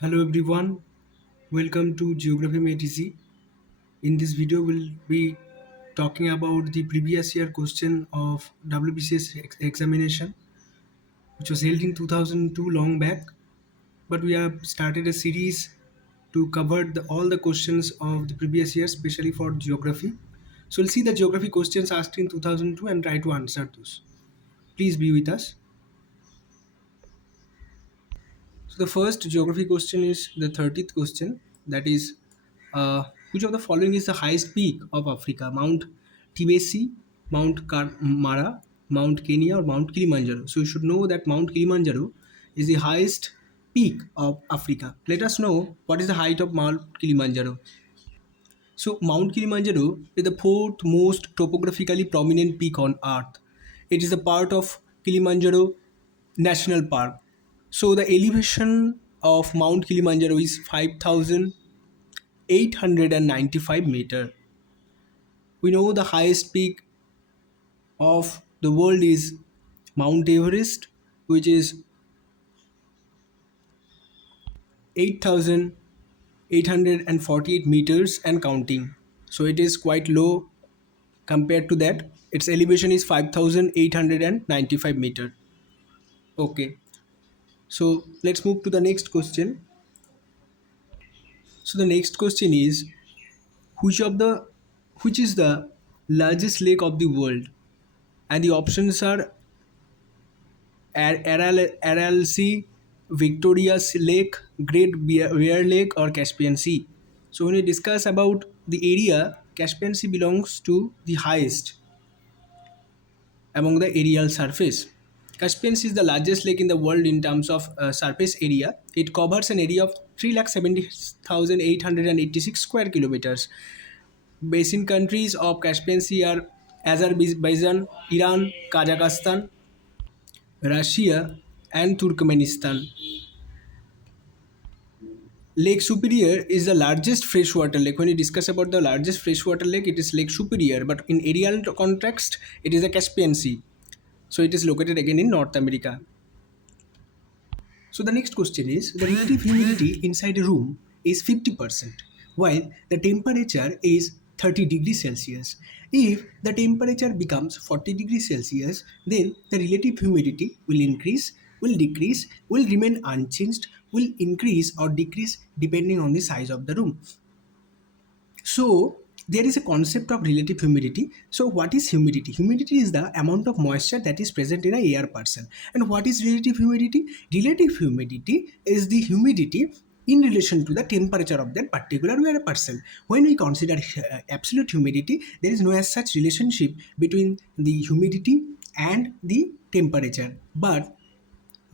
Hello everyone, welcome to Geography MATC. In this video, we'll be talking about the previous year question of WBCS examination, which was held in 2002 long back. But we have started a series to cover all the questions of the previous year, especially for geography. So we'll see the geography questions asked in 2002 and try to answer those. Please be with us. So the first geography question is the 30th question, that is, which of the following is the highest peak of Africa? Mount Tibesi, Mount Mara, Mount Kenya, or Mount Kilimanjaro? So you should know that Mount Kilimanjaro is the highest peak of Africa. Let us know what is the height of Mount Kilimanjaro. So Mount Kilimanjaro is the fourth most topographically prominent peak on Earth. It is a part of Kilimanjaro National Park. So the elevation of Mount Kilimanjaro is 5,895 meter. We know the highest peak of the world is Mount Everest, which is 8,848 meters and counting. So it is quite low compared to that. Its elevation is 5,895 meter. Okay, so let's move to the next question. So the next question is, which of the which is the largest lake of the world? And the options are Aral Sea, Victoria Lake, Great Bear Lake, or Caspian Sea. So when we discuss about the area, Caspian Sea belongs to the highest among the aerial surface. Caspian Sea is the largest lake in the world in terms of surface area. It covers an area of 3,70,886 square kilometers. Basin countries of Caspian Sea are Azerbaijan, Iran, Kazakhstan, Russia, and Turkmenistan. Lake Superior is the largest freshwater lake. When we discuss about the largest freshwater lake, it is Lake Superior, but in aerial context, it is the Caspian Sea. So it is located again in North America. So the next question is, the relative humidity inside a room is 50%, while the temperature is 30 degrees Celsius. If the temperature becomes 40 degrees Celsius, then the relative humidity will increase, will decrease, will remain unchanged, will increase or decrease depending on the size of the room. So there is a concept of relative humidity. So what is humidity? Humidity is the amount of moisture that is present in a air parcel. And what is relative humidity? Relative humidity is the humidity in relation to the temperature of that particular air parcel. When we consider absolute humidity, there is no as such relationship between the humidity and the temperature. But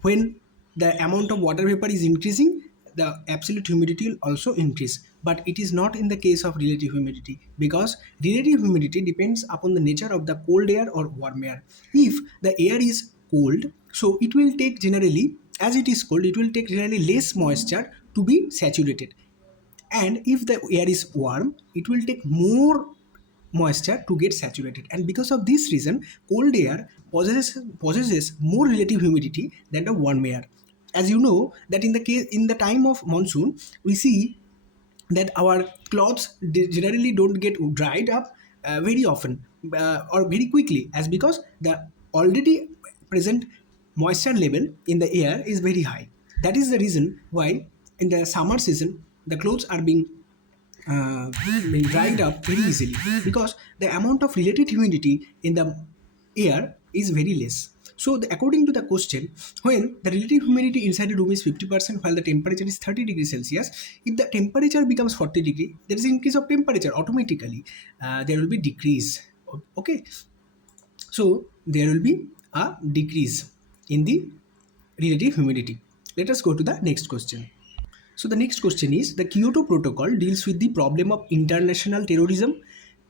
when the amount of water vapor is increasing, the absolute humidity will also increase. But it is not in the case of relative humidity, because relative humidity depends upon the nature of the cold air or warm air. If the air is cold, so it will take generally, as it is cold, it will take generally less moisture to be saturated. And if the air is warm, it will take more moisture to get saturated, and because of this reason, cold air possesses more relative humidity than the warm air. As you know that in the time of monsoon, we see that our clothes generally don't get dried up very often or very quickly, as because the already present moisture level in the air is very high. That is the reason why in the summer season the clothes are being dried up very easily, because the amount of relative humidity in the air is very less. So according to the question, when the relative humidity inside a room is 50% while the temperature is 30 degrees Celsius, if the temperature becomes 40 degree, there is increase of temperature automatically. There will be decrease. Okay, so there will be a decrease in the relative humidity. Let us go to the next question. So the next question is, the Kyoto Protocol deals with the problem of international terrorism,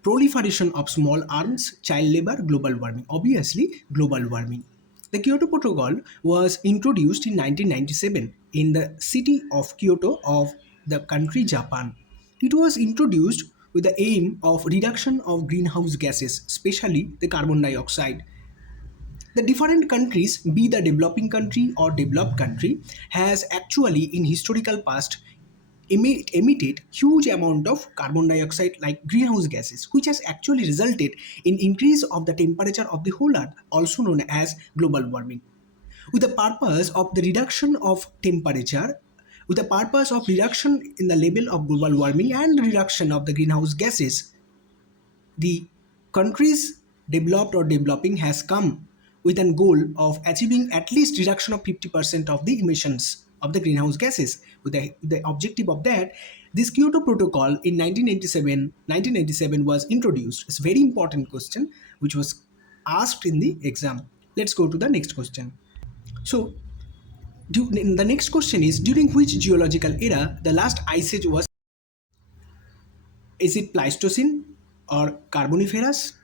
proliferation of small arms, child labor, global warming. Obviously, global warming. The Kyoto Protocol was introduced in 1997 in the city of Kyoto of the country Japan. It was introduced with the aim of reduction of greenhouse gases, especially the carbon dioxide. The different countries, be the developing country or developed country, has actually in historical past emitted huge amount of carbon dioxide like greenhouse gases, which has actually resulted in increase of the temperature of the whole earth, also known as global warming. With the purpose of the reduction of temperature, with the purpose of reduction in the level of global warming and reduction of the greenhouse gases, the countries developed or developing has come with a goal of achieving at least reduction of 50% of the emissions of the greenhouse gases. With the objective of that, this Kyoto Protocol in 1997 was introduced. It's a very important question which was asked in the exam. Let's go to the next question. So, the next question is, during which geological era the last ice age was? Is it Pleistocene or Carboniferous,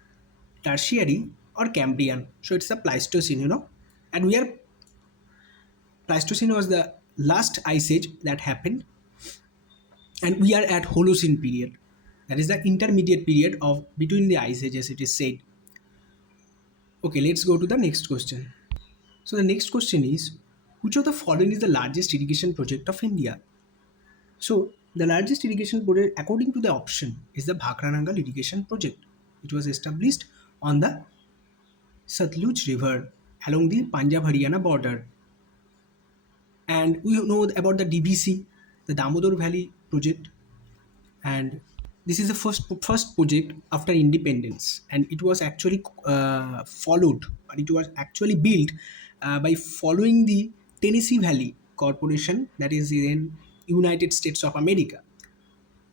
Tertiary or Cambrian? So it's the Pleistocene. And Pleistocene was the last ice age that happened, and we are at Holocene period. That is the intermediate period of between the ice ages, it is said. Okay, let's go to the next question. So the next question is, which of the following is the largest irrigation project of India? So the largest irrigation project according to the option is the Bhakranangal irrigation project. It was established on the Satluj River along the Punjab Haryana border. And we know about the DVC, the Damodar Valley project, and this is the first project after independence, and it was actually followed, or it was actually built by following the Tennessee Valley Corporation, that is in United States of America.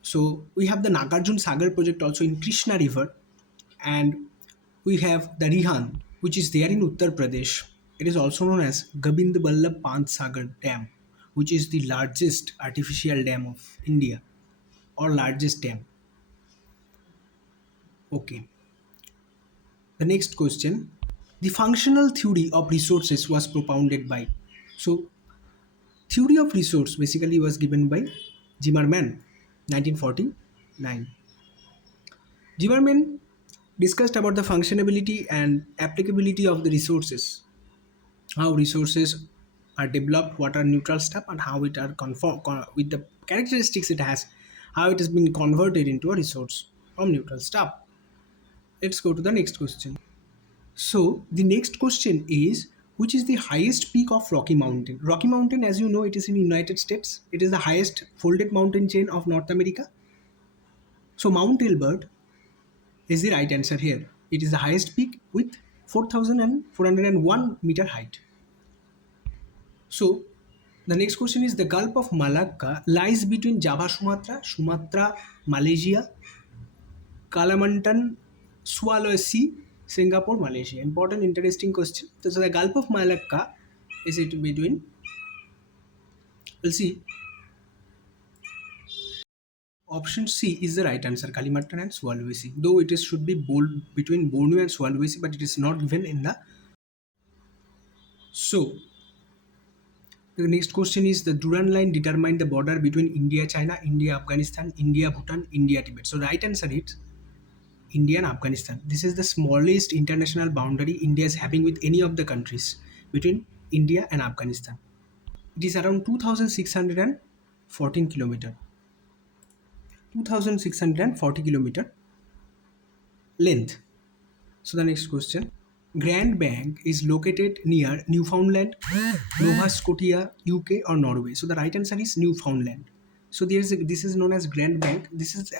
So we have the Nagarjun Sagar project also in Krishna River, and we have the Rihan, which is there in Uttar Pradesh. It is also known as Gobind Ballabh Pant Sagar Dam, which is the largest artificial dam of India, or largest dam. Okay. The next question. The functional theory of resources was propounded by. So, theory of resource basically was given by Zimmerman, 1949. Zimmerman discussed about the functionality and applicability of the resources, how resources are developed, what are neutral stuff, and how it are with the characteristics it has, how it has been converted into a resource from neutral stuff. Let's go to the next question. So the next question is, which is the highest peak of Rocky Mountain? Rocky Mountain, as you know, it is in United States. It is the highest folded mountain chain of North America. So Mount Elbert is the right answer here. It is the highest peak with 4,401 meter height. So the next question is, the Gulf of Malacca lies between Java, Sumatra, Malaysia, Kalimantan, Sulawesi, Singapore, Malaysia. Important, interesting question. So the Gulf of Malacca is it between? We'll see. Option C is the right answer, Kalimantan and Sulawesi. Though it is should be bold between Borneo and Sulawesi, but it is not given in the. So the next question is, the Duran line determined the border between India, China, India, Afghanistan, India, Bhutan, India, Tibet. So the right answer is India and Afghanistan. This is the smallest international boundary India is having with any of the countries between India and Afghanistan. It is around 2,614 kilometer. 2,640 kilometer length. So the next question. Grand Bank is located near Newfoundland, Nova Scotia, UK or Norway. So the right answer is Newfoundland. So this is known as Grand Bank. This is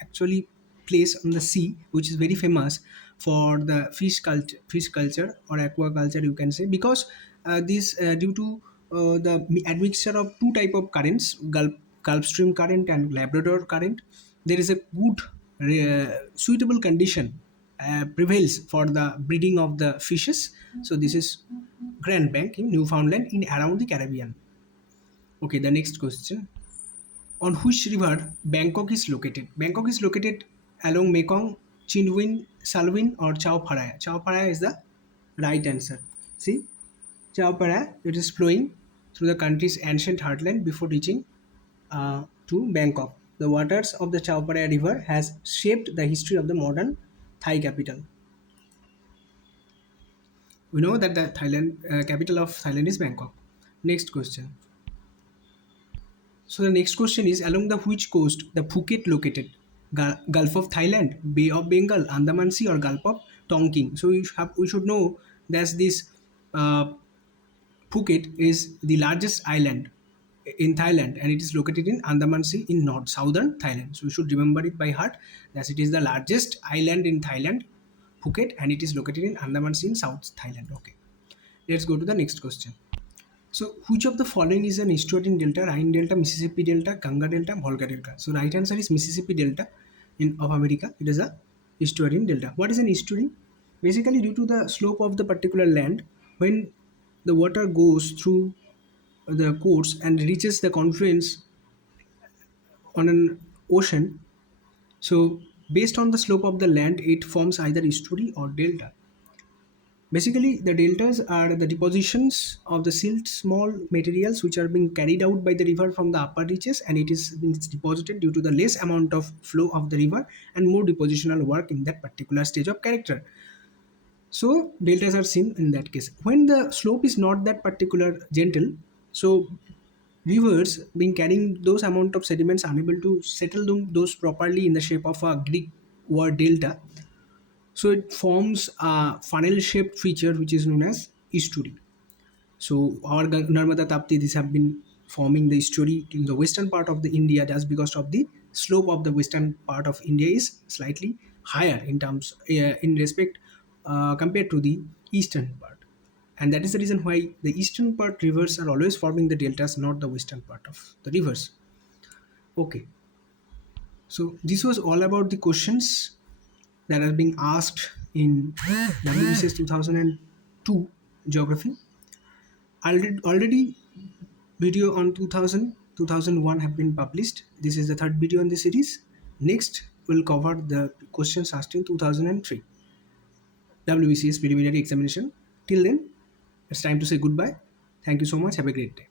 actually place on the sea which is very famous for the fish culture or aquaculture, you can say, because this due to the admixture of two type of currents, Gulf Stream current and Labrador current, there is a good suitable condition prevails for the breeding of the fishes. So this is Grand Bank in Newfoundland in around the Caribbean. Okay, the next question. On which river Bangkok is located? Bangkok is located along Mekong, Chinwin, Salween or Chao Phraya. Chao Phraya is the right answer. See, Chao Phraya, it is flowing through the country's ancient heartland before reaching to Bangkok. The waters of the Chao Phraya river has shaped the history of the modern Thai capital. We know that the Thailand capital of Thailand is Bangkok. Next question. So the next question is, along the which coast the Phuket located? Gulf of Thailand, Bay of Bengal, Andaman Sea, or Gulf of Tonkin? So we should know that this uh, Phuket is the largest island in Thailand, and it is located in Andaman Sea in north southern Thailand. So you should remember it by heart, that it is the largest island in Thailand, Phuket, and it is located in Andaman Sea in South Thailand. Okay, let's go to the next question. So, which of the following is an estuarine delta? Rhine delta, Mississippi delta, Ganga delta, Volga delta. So, right answer is Mississippi delta in of America. It is a estuarine delta. What is an estuarine? Basically, due to the slope of the particular land, when the water goes through the course and reaches the confluence on an ocean, so based on the slope of the land, it forms either estuary or delta. Basically, the deltas are the depositions of the silt small materials which are being carried out by the river from the upper reaches, and it is being deposited due to the less amount of flow of the river and more depositional work in that particular stage of character. So deltas are seen in that case. When the slope is not that particular gentle, so rivers being carrying those amount of sediments unable to settle those properly in the shape of a Greek word delta, so it forms a funnel shaped feature which is known as estuary. So our Narmada Tapti, these have been forming the estuary in the western part of the India. That's because of the slope of the western part of India is slightly higher in terms in respect compared to the eastern part, and that is the reason why the eastern part rivers are always forming the deltas, not the western part of the rivers. Okay, so this was all about the questions that are being asked in WBCS 2002 geography. Already video on 2000, 2001 have been published. This is the third video in the series. Next, we'll cover the questions asked in 2003 WBCS preliminary examination. Till then, it's time to say goodbye. Thank you so much. Have a great day.